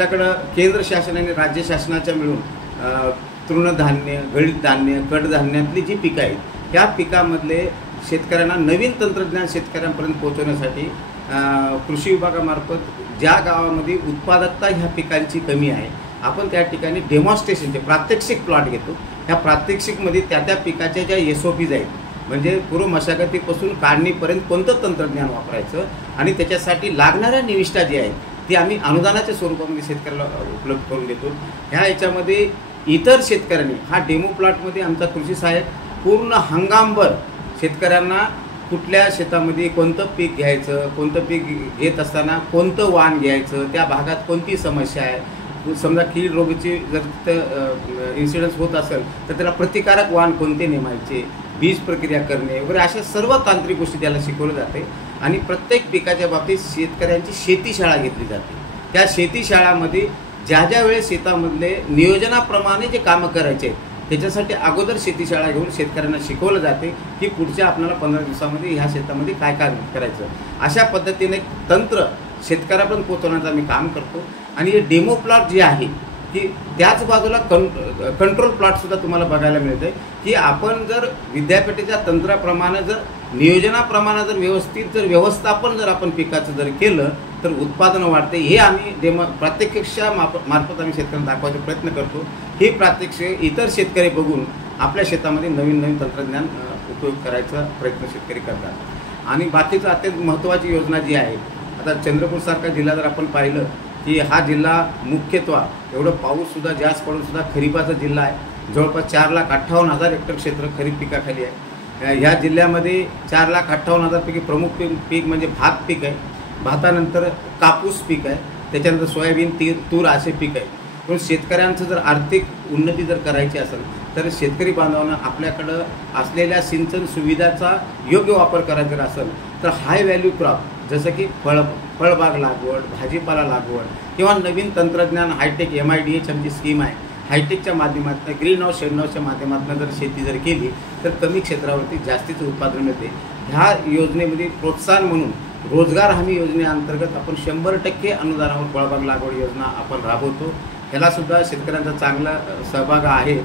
आपल्याकडं केंद्र शासन आणि राज्य शासनाच्या मिळून तृणधान्य, गळीत धान्य, कडधान्यातली जी पिकं आहेत, ह्या पिकामधले शेतकऱ्यांना नवीन तंत्रज्ञान शेतकऱ्यांपर्यंत पोहोचवण्यासाठी कृषी विभागामार्फत ज्या गावामध्ये उत्पादकता ह्या पिकांची कमी आहे, आपण त्या ठिकाणी डेमॉन्स्ट्रेशनचे प्रात्यक्षिक प्लॉट घेतो. ह्या प्रात्यक्षिकमध्ये त्या पिकाच्या ज्या SOPs आहेत, म्हणजे पूर्व मशागतीपासून काढणीपर्यंत कोणतं तंत्रज्ञान वापरायचं आणि त्याच्यासाठी लागणाऱ्या निविष्ठा जी आहेत ती आम्ही अनुदानाच्या स्वरूपामध्ये शेतकऱ्याला उपलब्ध करून देतो. ह्या याच्यामध्ये इतर शेतकऱ्यांनी हा डेमो प्लॉटमध्ये आमचा कृषी सहाय्यक पूर्ण हंगामभर शेतकऱ्यांना कुठल्या शेतामध्ये कोणतं पीक घ्यायचं, कोणतं पीक घेत असताना कोणतं वाण घ्यायचं, त्या भागात कोणती समस्या आहे, समजा कीड रोगाची जर तिथं इन्सिडन्स होत असेल तर त्याला प्रतिकारक वाण कोणते नेमायचे, बीज प्रक्रिया करणे वगैरे अशा सर्व तांत्रिक गोष्टी त्याला शिकवल्या जाते. आणि प्रत्येक पिकाच्या बाबतीत शेतकऱ्यांची शेतीशाळा घेतली जाते. त्या शेतीशाळामध्ये ज्या वेळेस शेतामधले नियोजनाप्रमाणे जे कामं करायचे त्याच्यासाठी अगोदर शेतीशाळा घेऊन शेतकऱ्यांना शिकवलं जाते की पुढच्या आपल्याला 15 दिवसामध्ये ह्या शेतामध्ये काय काय करायचं. अशा पद्धतीने तंत्र शेतकऱ्यापर्यंत पोहोचवण्याचं आम्ही काम करतो. आणि हे डेमो प्लॉट जे आहे की त्याच बाजूला कंट्रोल प्लॉटसुद्धा तुम्हाला बघायला मिळतं की आपण जर विद्यापीठाच्या तंत्राप्रमाणे जर नियोजनाप्रमाणे जर व्यवस्थापन जर आपण पिकाचं जर केलं तर उत्पादन वाढते. हे आम्ही प्रात्यक्षिकच्या मार्फत आम्ही शेतकऱ्यांना दाखवायचा प्रयत्न करतो. हे प्रात्यक्षिक इतर शेतकरी बघून आपल्या शेतामध्ये नवीन तंत्रज्ञान उपयोग करायचा प्रयत्न शेतकरी करतात. आणि बाकीचं अत्यंत महत्त्वाची योजना जी आहे, आता चंद्रपूरसारखा जिल्हा जर आपण पाहिलं की हा जिल्हा मुख्यत्वे एवढं पाऊससुद्धा जास्त पडूनसुद्धा खरीपाचा जिल्हा आहे. जवळपास 4,58,000 हेक्टर क्षेत्र खरीप पिकाखाली आहे. ह्या जिल्ह्यामध्ये 4,58,000 पैकी प्रमुख पीक म्हणजे भात पीक आहे. भातानंतर कापूस पीक आहे, त्याच्यानंतर सोयाबीन, तूर असे पीक आहे. पण शेतकऱ्यांचं जर आर्थिक उन्नती जर करायची असेल तर शेतकरी बांधवांना आपल्याकडं असलेल्या सिंचन सुविधाचा योग्य वापर करायचा जर असेल तर हाय व्हॅल्यू क्रॉप जसं की फळबाग लागवड, भाजीपाला लागवड किंवा नवीन तंत्रज्ञान हायटेक MIDH आमची स्कीम आहे, हायटेकच्या माध्यमातून ग्रीन हाऊस शेड हाऊसच्या माध्यमातून जर शेती जर केली तर कमी क्षेत्रावरती जास्तीचं उत्पादन मिळते. ह्या योजनेमध्ये प्रोत्साहन म्हणून रोजगार हमी योजनेअंतर्गत आपण 100% अनुदानावर फळबाग लागवड योजना आपण राबवतो. ह्यालासुद्धा शेतकऱ्यांचा चांगला सहभाग आहे.